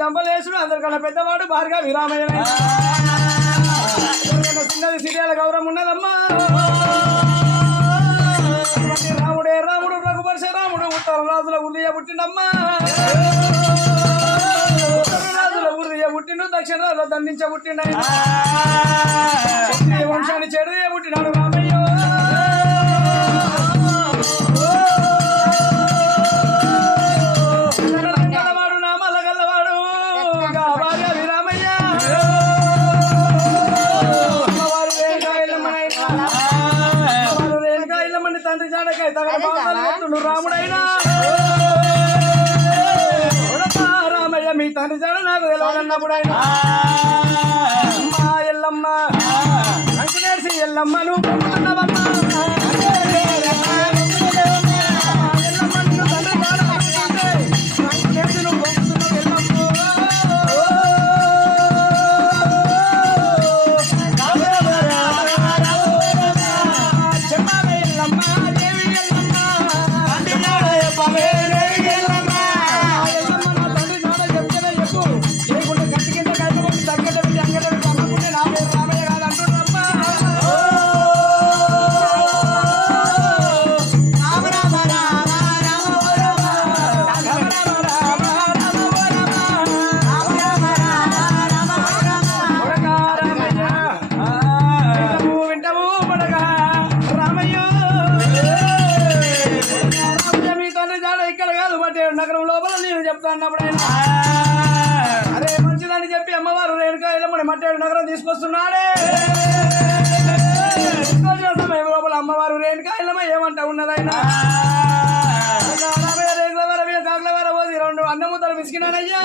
జంపలేసుడు అందరికన్నా పెద్దవాడు భార్గా విరామయ్య చిన్నది సిరియాల గౌరవం ఉన్నదమ్మా రాముడే రాముడు రఘుపరశ రాముడు ఉత్తర రాజుల ఉదయ పుట్టినమ్మా రాజుల ఉదయ పుట్టిండు దక్షిణ రాజుల దండించ పుట్టిన వంశాన్ని చెడుదే పుట్టినాడు రామయ్య రాముడైనా రామయ్య మీ తండ్రి జాడ నాకు తెలవనప్పుడైనా అమ్మా ఎల్లమ్మ అంకునేసి ఎల్లమ్మ నువ్వు పొమ్ముతున్నావమ్మా నగరం లోపల నేను చెప్తాన్నప్పుడైనా అరే మంచిదని చెప్పి అమ్మవారు రేణుకా ఎల్లమ్మని మట్టేడు నగరం తీసుకొస్తున్నాడే సమయం లోపల అమ్మవారు రేణుకా ఎల్లమ్మ ఏమంటా ఉన్నదైనా రేగుల వర కాకుల వర పోసి 2 అన్నముద్దలు విసికినానయ్యా